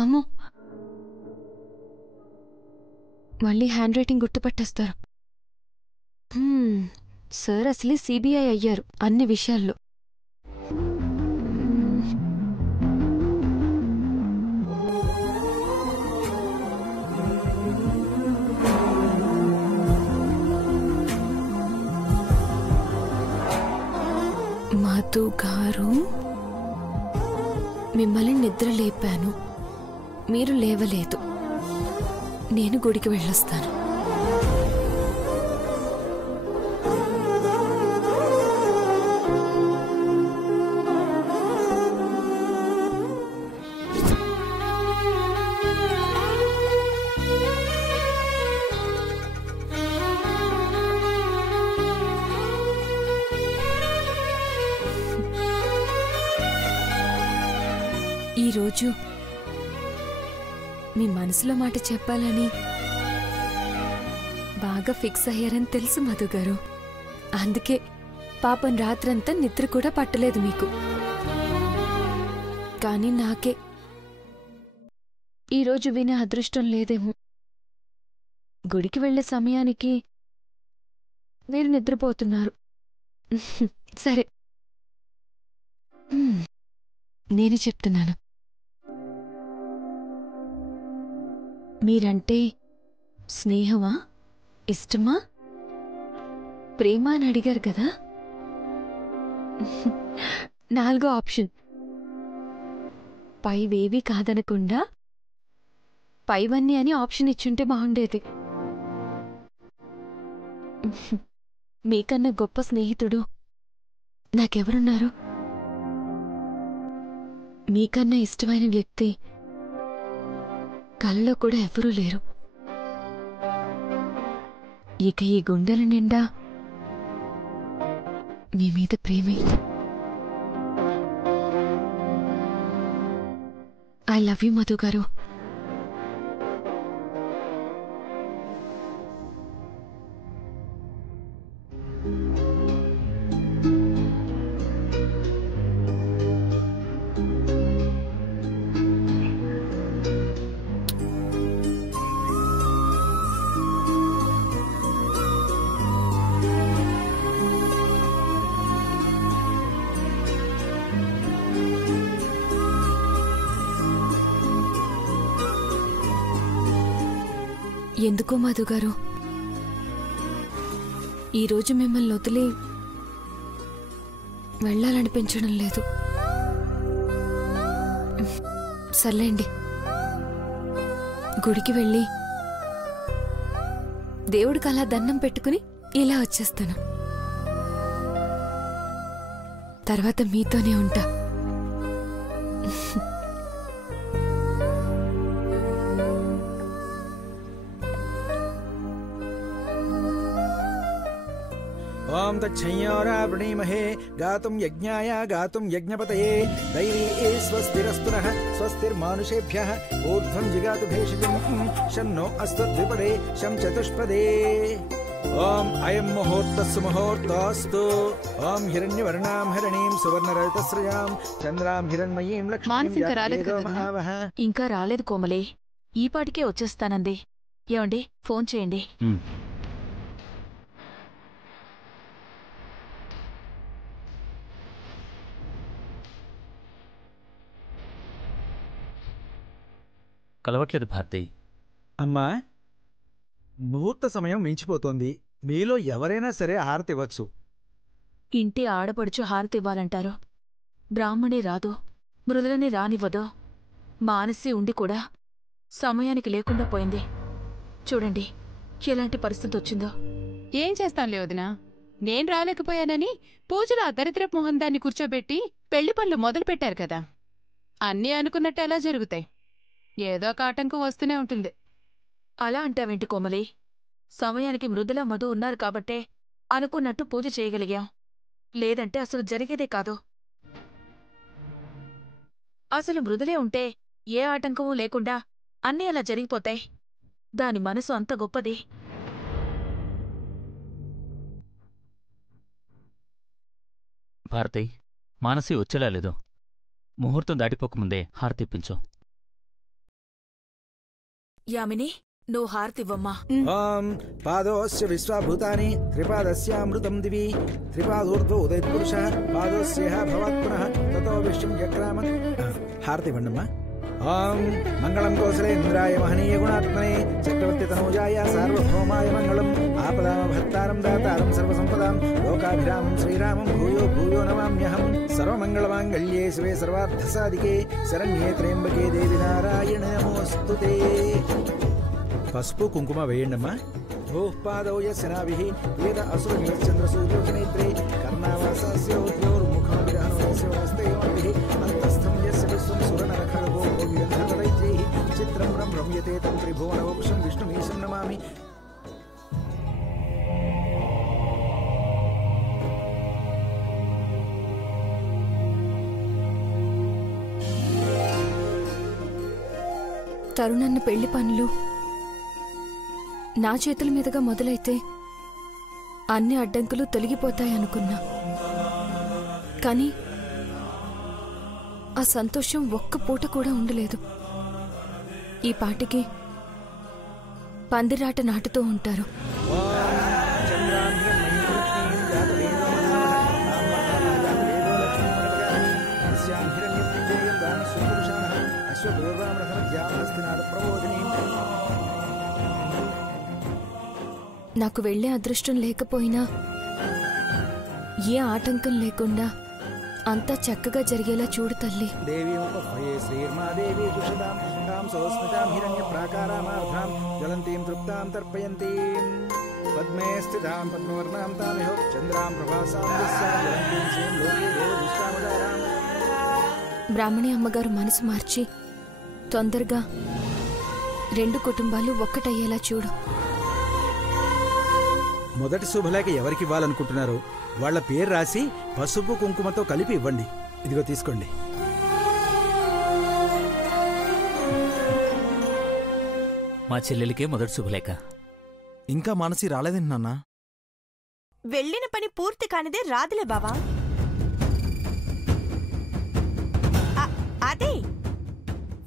అమ్మో! మళ్ళీ hand writing గుర్తుపట్టేస్తారు. Sir అసలే సీబీఐ అయ్యారు అన్ని విషయాల్లో. మధు గారు, మిమ్మల్ని నిద్ర లేపాను, మీరు లేవలేదు. నేను గుడికి వెళ్ళొస్తాను. ఈరోజు మీ మనసులో మాట చెప్పాలని బాగా ఫిక్స్ అయ్యారని తెలుసు మధు గారు. అందుకే పాపం రాత్రంతా నిద్ర కూడా పట్టలేదు మీకు. కానీ నాకే ఈరోజు వినే అదృష్టం లేదేమో. గుడికి వెళ్లే సమయానికి మీరు నిద్రపోతున్నారు. సరే, నేను చెప్తున్నాను. మీరంటే స్నేహమా, ఇష్టమా, ప్రేమ అని అడిగారు కదా. 4వ ఆప్షన్ పైవేవీ కాదనకుండా పైవన్నీ అని ఆప్షన్ ఇచ్చుంటే బాగుండేది. మీకన్నా గొప్ప స్నేహితుడు నాకెవరున్నారు? మీకన్నా ఇష్టమైన వ్యక్తి కలలో కూడా ఎవరూ లేరు. ఇక ఈ గుండెల నిండా మీ మీద ప్రేమే. ఐ లవ్ యూ మధు గారు. ఎందుకో మధు గారు, ఈరోజు మిమ్మల్ని వదిలి వెళ్ళాలనిపించడం లేదు. సర్లేండి, గుడికి వెళ్ళి దేవుడికి అలా దండం పెట్టుకుని ఇలా వచ్చేస్తాను. తర్వాత మీతోనే ఉంటా. ओम तच्छंयोरावृणीमहे गातुं यज्ञाय गातुं यज्ञपतये दैवी स्वस्तिरस्तु नः स्वस्तिर्मानुषेभ्यः ऊर्ध्वं जिगातु भेषजं शन्नो अस्त्वद्विपदे शं चतुष्पदे। ओम अयं मुहूर्तस्य मुहूर्तोऽस्तु। ओम हिरण्यवर्णां हिरणीं सुवर्णरजतस्रजां चंद्रां हिरण्मयीं लक्ष्मीं ఇంకా రాలేదు కోమలే. ఈ పాటికే వచ్చేస్తానంది. ఏమండి, ఫోన్ చేయండి. కలవట్లేదు భారతి. అమ్మా, ముహూర్త సమయం మించిపోతోంది. మీలో ఎవరైనా సరే హారతి ఇవ్వచ్చు. ఇంటి ఆడపడుచు హారతివ్వాలంటారు. బ్రాహ్మణి రాదు, మృదులని రానివ్వదు. మానసి ఉండి కూడా సమయానికి లేకుండా పోయింది. చూడండి ఎలాంటి పరిస్థితి వచ్చిందో. ఏం చేస్తాంలే వదినా, నేను రాలేకపోయానని పూజలో ఆ దరిద్రపు మొహం దాన్ని కూర్చోబెట్టి పెళ్లి పనులు మొదలుపెట్టారు కదా. అన్నీ అనుకున్నట్టు ఎలా జరుగుతాయి? ఏదో ఒక ఆటంకం వస్తూనే ఉంటుంది. అలా అంటావేంటి కోమలి? సమయానికి మృదుల మధు ఉన్నారు కాబట్టే అనుకున్నట్టు పూజ చేయగలిగాం. లేదంటే అసలు జరిగేదే కాదు. అసలు మృదులే ఉంటే ఏ ఆటంకమూ లేకుండా అన్నీ అలా జరిగిపోతాయి. దాని మనసు అంత గొప్పది. భారతి, మానసి వచ్చేలా లేదు. ముహూర్తం దాటిపోకముందే హారతిప్పించు. యామిని నువ్వు హారతివ్వమ్మా. ఓం పాదోస్య విశ్వభూతాని త్రిపాదస్యామృతం దివి త్రిపాదూర్ధ్వ ఉదయత్ పురుష పాదోస్య భవత్ పునః తతో విష్ణుం జగ్రామ. హారతి ఇవ్వండమ్మా. ఓం మంగళం కౌసలేంద్రాయ మహనీయ గుణాత్మనే చక్రవర్తి తనూజాయ సార్వభౌమాయ మంగళం ఆపదామ భర్తారం దాతారం సర్వసంపదాం లోకాభిరామం శ్రీరామం భూయో భూయో నమామ్యహం. సర్వమంగళమాంగళ్యే శివే సర్వార్థసాధికే శరణ్యే త్ర్యంబకే దేవి నారాయణ నమోస్తుతే. పసుపు కుంకుమ వేయండమ్మా. భూపాదౌ యస్నాభిః వేద అసుర నిశ్చంద్ర సూర్యోజనేత్రే కర్ణావాసస్యోర్ముఖం విరహణోస్య వస్తేయోభిః అంతస్థం యస్య విశ్వం సురనరఖగో విగంధర్వైత్రైః చిత్రం రమ్యతే తం త్రిభువనవపుషం విష్ణుమీశం నమామి. తరుణన్న పెళ్లి పనులు నా చేతుల మీదుగా మొదలైతే అన్ని అడ్డంకులు తొలగిపోతాయనుకున్నా. కానీ ఆ సంతోషం ఒక్క పూట కూడా ఉండలేదు. ఈ పాటికి పందిరాట నాటుతూ ఉంటారు. నాకు వెళ్లే అదృష్టం లేకపోయినా ఏ ఆటంకం లేకుండా అంతా చక్కగా జరిగేలా చూడు తల్లి. బ్రాహ్మణి అమ్మగారు మనసు మార్చి తొందరగా 2 కుటుంబాలు ఒక్కటయ్యేలా చూడు. మొదటి శుభలేఖ ఎవరికి ఇవ్వాలనుకుంటున్నారో వాళ్ల పేరు రాసి పసుపు కుంకుమతో కలిపి ఇవ్వండి. ఇదిగో తీసుకోండి. మా చెల్లెలికే మొదటి శుభలేఖ. ఇంకా మనసి రాలేదేంటి నాన్న? వెళ్ళిన పని పూర్తి కానిదే రాదులే బావా. అదే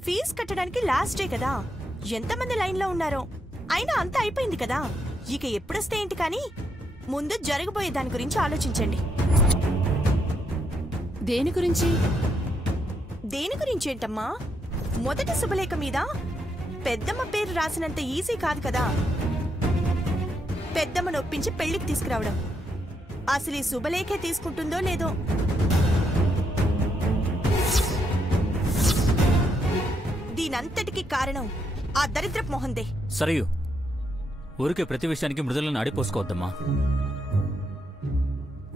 ఫీజు కట్టడానికి లాస్ట్ డే కదా, ఎంతమంది లైన్లో ఉన్నారో. అయినా అంతా అయిపోయింది కదా, ఇక ఎప్పుడొస్తే ఏంటి కానీ ముందు జరగబోయే దాని గురించి ఆలోచించండి. దేని గురించి? దేని గురించి ఏంటమ్మా? మొదటి శుభలేఖ మీద పెద్దమ్మ పేరు రాసినంత ఈజీ కాదు కదా పెద్దమ్మను ఒప్పించి పెళ్లికి తీసుకురావడం. అసలు ఈ శుభలేఖే తీసుకుంటుందో లేదో. దీనంతటికీ కారణం ఆ దరిద్రపు మొహందే. సరియు, ఊరికే ప్రతి విషయానికి మృదులను ఆడిపోసుకోవద్దమ్మా.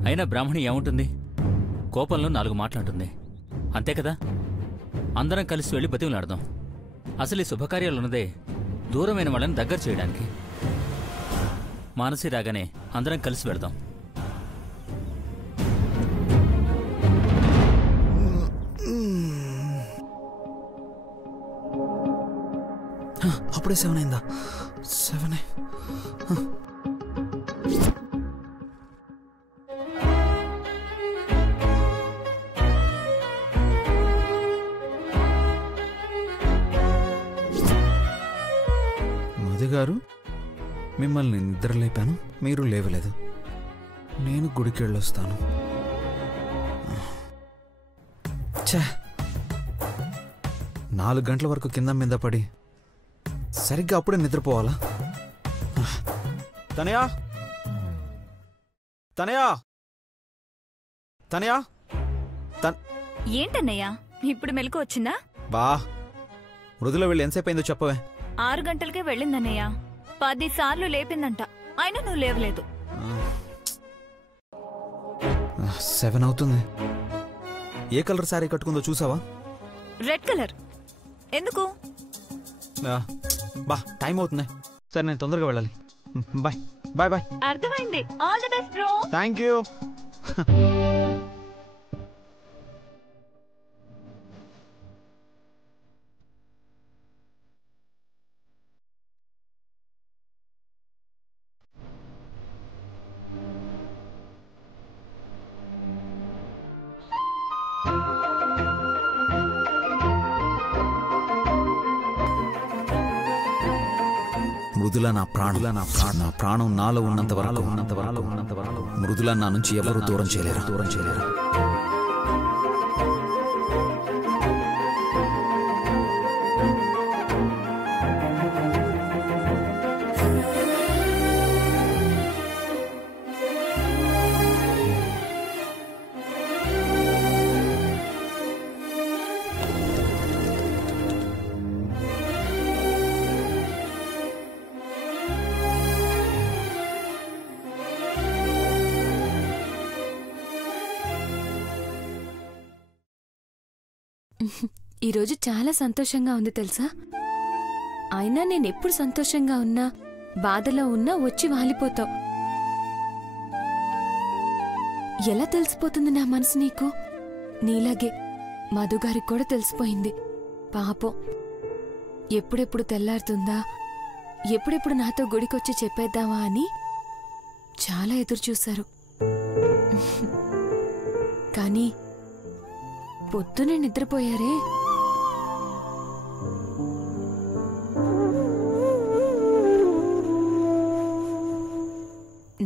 అయినా బ్రాహ్మణి ఏముంటుంది, కోపంలో 4 మాటలంటుంది అంతే కదా. అందరం కలిసి వెళ్ళి బతిమలాడదాం. అసలు ఈ శుభకార్యాలున్నదే దూరమైన వాళ్ళని దగ్గర చేయడానికి. మానసి రాగానే అందరం కలిసి వెళదాం. అప్పుడే 7 అయిందా? 7. మధు గారు, మిమ్మల్ని నిద్రలేపాను, మీరు లేవలేదు. నేను గుడికి వెళ్ళొస్తాను. 4 గంటల వరకు కింద మీద పడి సరిగ్గా అప్పుడే నిద్రపోవాలా? తనయా, తనయా, తనయా. ఏంటన్నయ్యా ఇప్పుడు మెలకు వచ్చిందా? బా, మృదుల వెళ్ళి ఎంతసేపు అయిందో చెప్పవే. 6 గంటలకే వెళ్ళిందన్నయ్య. 10 సార్లు లేపిందంట, అయినా నువ్వు లేవలేదు. 7 అవుతుంది. ఏ కలర్ శారీ కట్టుకుందో చూసావా? Red colour. ఎందుకు? బా, టైం అవుతుంది. సరే, నేను తొందరగా వెళ్ళాలి. Bye bye bye. అర్థమైంది. All the best bro. Thank you. Mridula నా ప్రాణం నాలో ఉన్నంత వరకు మృదుల నా నుంచి ఎవరు దూరం చేయలేరు. ఈరోజు చాలా సంతోషంగా ఉంది తెలుసా. అయినా నేనెప్పుడు సంతోషంగా ఉన్నా బాధలో ఉన్నా వచ్చి వాలిపోతావు. ఎలా తెలిసిపోతుంది నా మనసు నీకు? నీలాగే మధుగారికి కూడా తెలిసిపోయింది. పాపం ఎప్పుడెప్పుడు తెల్లారుతుందా, ఎప్పుడెప్పుడు నాతో గుడికొచ్చి చెప్పేద్దామా అని చాలా ఎదురుచూశారు. కానీ పొద్దునే నిద్రపోయారే.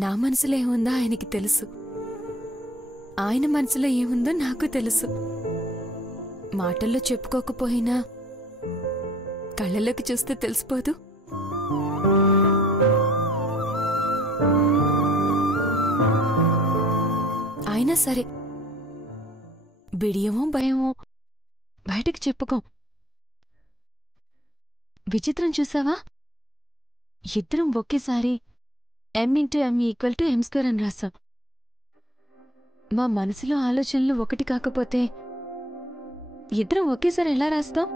నా మనసులో ఏముందో ఆయనకి తెలుసు, ఆయన మనసులో ఏముందో నాకు తెలుసు. మాటల్లో చెప్పుకోకపోయినా కళ్ళలోకి చూస్తే తెలిసిపోదు. అయినా సరే బిడియమో భయమో బయటికి చెప్పుకో. విచిత్రం చూసావా? ఇద్దరం ఒకేసారి m*m=m² అని రాసాం. మా మనసులో ఆలోచనలు ఒకటి కాకపోతే ఇద్దరం ఒకేసారి ఎలా రాస్తాం?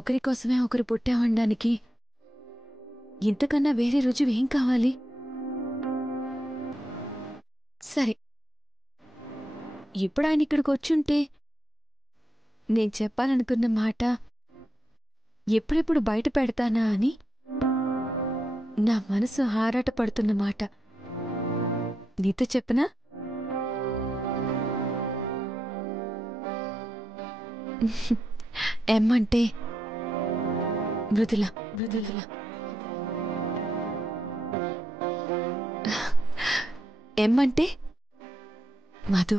ఒకరి కోసమే ఒకరు పుట్టామనడానికి ఇంతకన్నా వేరే రుజువు ఏం కావాలి? సరే, ఇప్పుడు ఆయన ఇక్కడికి వచ్చుంటే నేను చెప్పాలనుకున్న మాట ఎప్పుడెప్పుడు బయట పెడతానా అని నా మనసు ఆరాటపడుతున్న మాట నీతో చెప్పనా? ఎం అంటే మృదుల. ఎం అంటే మధు.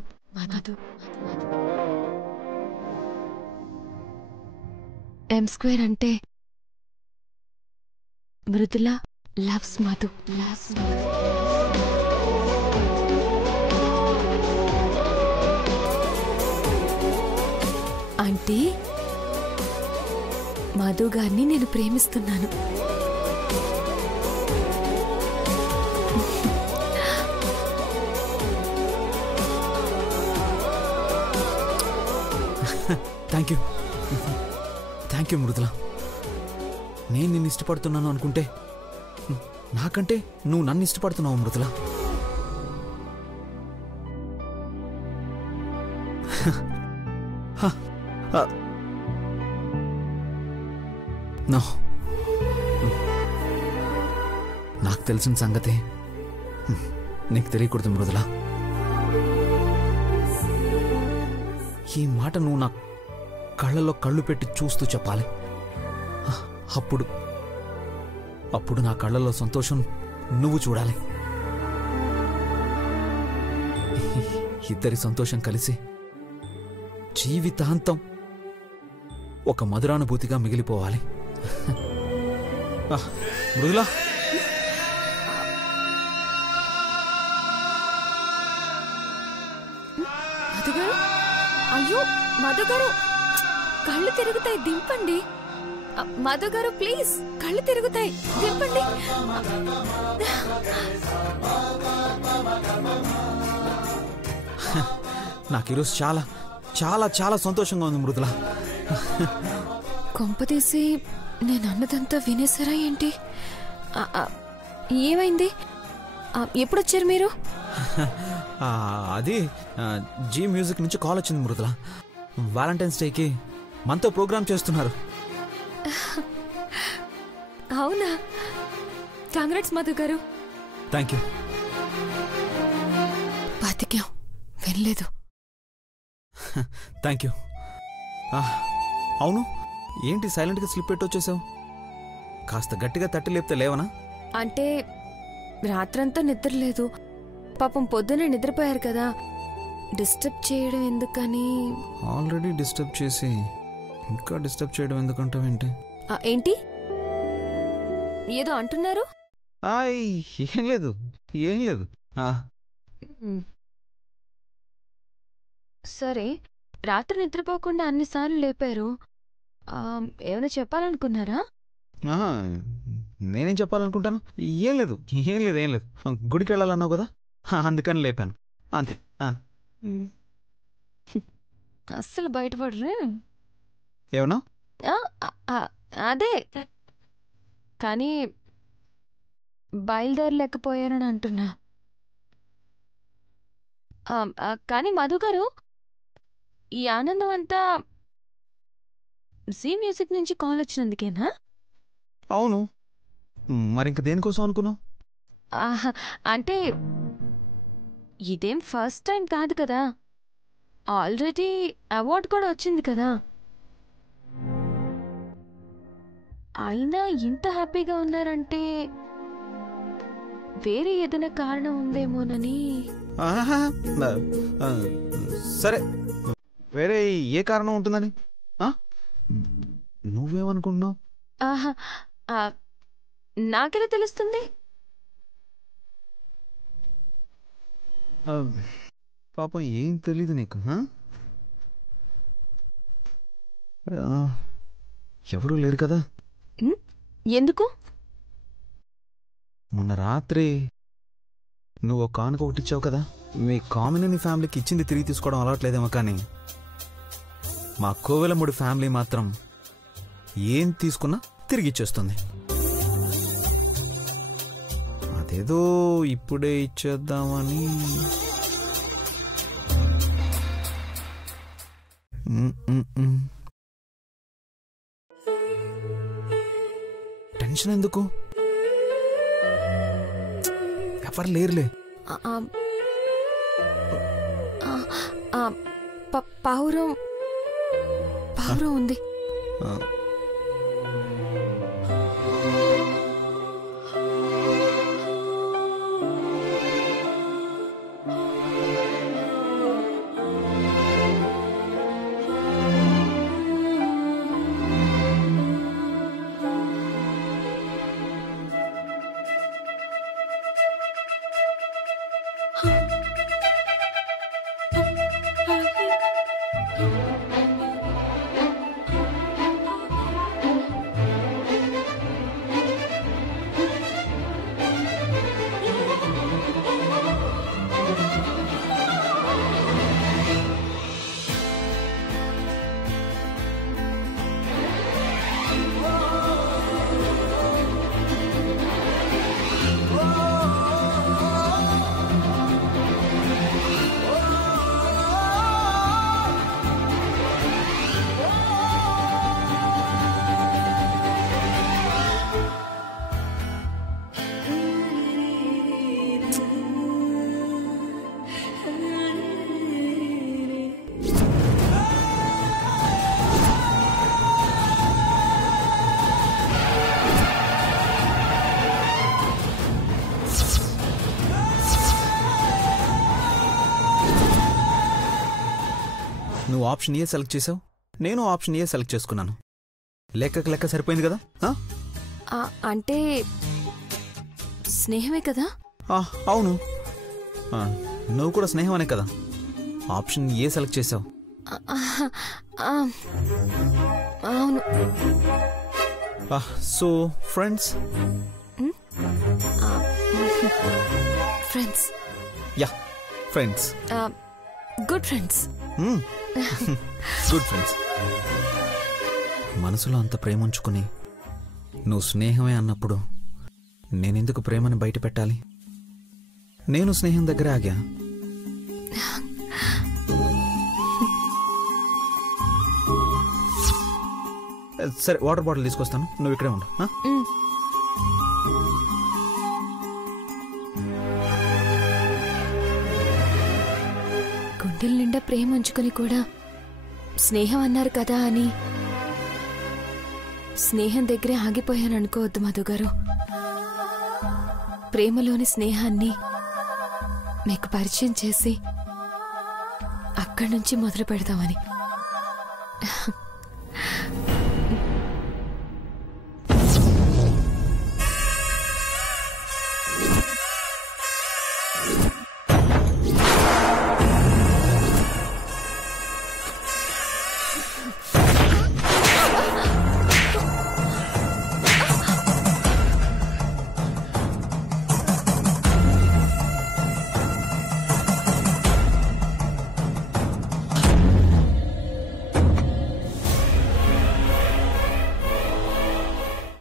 m² అంటే మృదుల లవ్స్ మధు. అంటే మధు గారిని నేను ప్రేమిస్తున్నాను. Thank you Mridula. నేను నిన్ను ఇష్టపడుతున్నాను అనుకుంటే నాకంటే నువ్వు నన్ను ఇష్టపడుతున్నావు మృదుల. నాకు తెలిసిన సంగతే నీకు తెలియకూడదు మృదుల. ఈ మాట నువ్వు నా కళ్ళలో కళ్ళు పెట్టి చూస్తూ చెప్పాలి. అప్పుడు నా కళ్ళలో సంతోషం నువ్వు చూడాలి. ఇద్దరి సంతోషం కలిసి జీవితాంతం ఒక మధురానుభూతిగా మిగిలిపోవాలి. మృదులా, మధుగారు, అయ్యో మధుగారు, కళ్ళు తిరుగుతాయి, దింపండి. మధుగారు ప్లీజ్, కళ్ళు తిరుగుతాయి, దింపండి. నాకు ఈరోజు చాలా చాలా చాలా సంతోషంగా ఉంది మృదుల. కొంపదీసి నేను అన్నదంతా వినేసారా ఏంటి? ఏమైంది? ఎప్పుడొచ్చారు మీరు? అది జీ మ్యూజిక్ నుంచి కాల్ వచ్చింది మృదుల. వాలంటైన్స్ డేకి మనతో ప్రోగ్రామ్ చేస్తున్నారు. అవునా? కాంగ్రాట్స్ మధు గారు. Thank you. బతికాం, వినలేదు. Thank you. అవును, ఏంటి సైలెంట్గా స్లిప్ పెట్టి వచ్చేసావు? కాస్త గట్టిగా తట్టి లేపితే లేవనా? అంటే రాత్రంతా నిద్ర లేదు. పాపం పొద్దునే నిద్రపోయారు కదా, డిస్టర్బ్ చేయడం ఎందుకని. ఆల్రెడీ డిస్టర్బ్ చేసి ఇంకా డిస్టర్బ్ చేయడం ఎందుకంటావేంటి? ఏంటి ఏదో అంటున్నారు? ఏం లేదు, ఏం లేదు. సరే, రాత్రి నిద్రపోకుండా అన్నిసార్లు లేపారు. ఏమైనా చెప్పాలనుకున్నారా? నేనేం చెప్పాలనుకుంటాను? ఏం లేదు, ఏం లేదు, ఏం లేదు. గుడికి వెళ్ళాలన్నావు కదా, అందుకని లేపాను అంతే. అస్సలు బయటపడరే. ఏమన్నా? అదే, కానీ బయలుదేరలేకపోయారని అంటున్నా. కానీ మధు గారు, ఈ ఆనందం అంతా జీ మ్యూజిక్ నుంచి కాల్ వచ్చినందుకేనా? అవును, మరి ఇంక దేనికోసం అనుకున్నావు? అంటే ఇదేం ఫస్ట్ టైం కాదు కదా, ఆల్రెడీ అవార్డు కూడా వచ్చింది కదా. అయినా ఇంత హ్యాపీగా ఉన్నారంటే వేరే ఏదైనా కారణం ఉందేమోనని. సరే, వేరే ఏ కారణం ఉంటుందని నువ్వేమనుకుంటున్నావు? నాకెలా తెలుస్తుంది? పాపం ఏం తెలీదు నీకు. ఎవరూ లేరు కదా. ఎందుకు? మొన్న రాత్రి నువ్వు ఒక కానుక ఒకటి ఇచ్చావు కదా. మీ కామినేని ఫ్యామిలీకి ఇచ్చింది తిరిగి తీసుకోవడం అలవాట్లేదేమో, కానీ మా కోవెలముడి ఫ్యామిలీ మాత్రం ఏం తీసుకున్నా తిరిగి ఇచ్చేస్తుంది. అదేదో ఇప్పుడే ఇచ్చేద్దామని. టెన్షన్ ఎందుకు? ఎవరు లేరులే. పావురం ఉంది. నువ్వు ఆప్షన్ ఏ సెలెక్ట్ చేసావు, నేను ఆప్షన్ ఏ సెలెక్ట్ చేసుకున్నాను. లెక్క సరిపోయింది కదా. అంటే స్నేహమే కదా? అవును, నువ్వు కూడా స్నేహం అనే కదా ఆప్షన్ ఏ సెలెక్ట్ చేసావు. అవును. So friends. Friends. Yeah, friends. Good friends. Good friends. మనసులో అంత ప్రేమ ఉంచుకుని నువ్వు స్నేహమే అన్నప్పుడు నేనెందుకు ప్రేమని బయట పెట్టాలి? నేను స్నేహం దగ్గర ఆగా. సరే, వాటర్ బాటిల్ తీసుకొస్తాను, నువ్వు ఇక్కడే ఉండు. గుండెల నిండా ప్రేమ ఉంచుకొని కూడా స్నేహం అన్నారు కదా అని స్నేహం దగ్గరే ఆగిపోయాను అనుకోవద్దు మధు గారు. ప్రేమలోని స్నేహాన్ని మీకు పరిచయం చేసి అక్కడి నుంచి మొదలు పెడదామని.